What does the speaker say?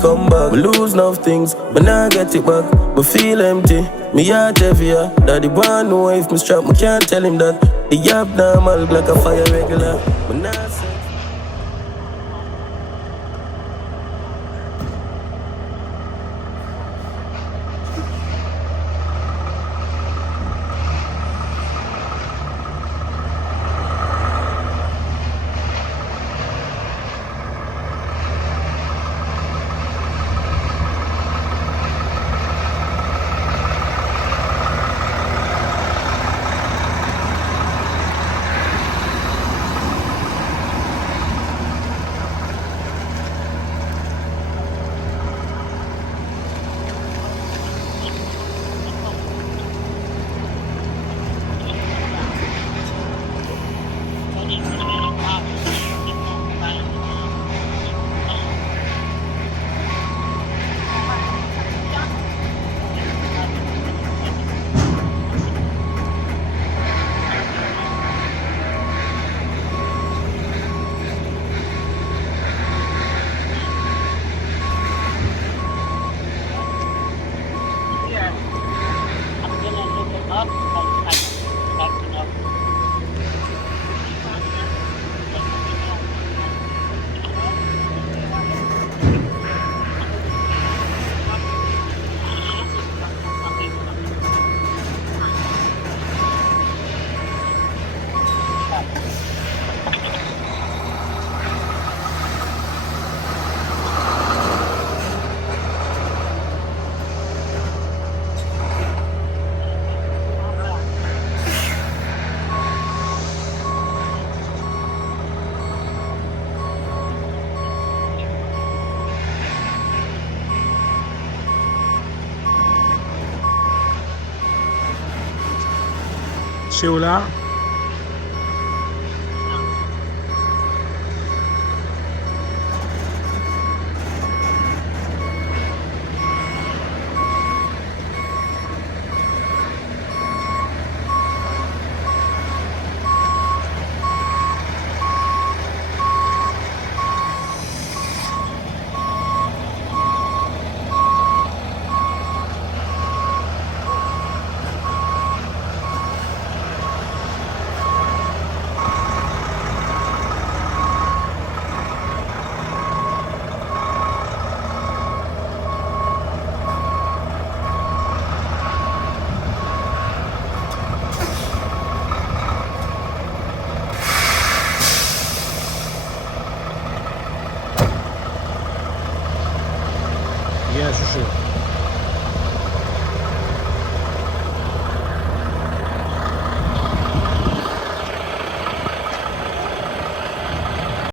come back. We lose enough things, but now I get it back. But feel empty, me heart heavier. Daddy want know if me strap, me can't tell him that. The abnormal like a fire regular. But now sayชิลแล้วชิว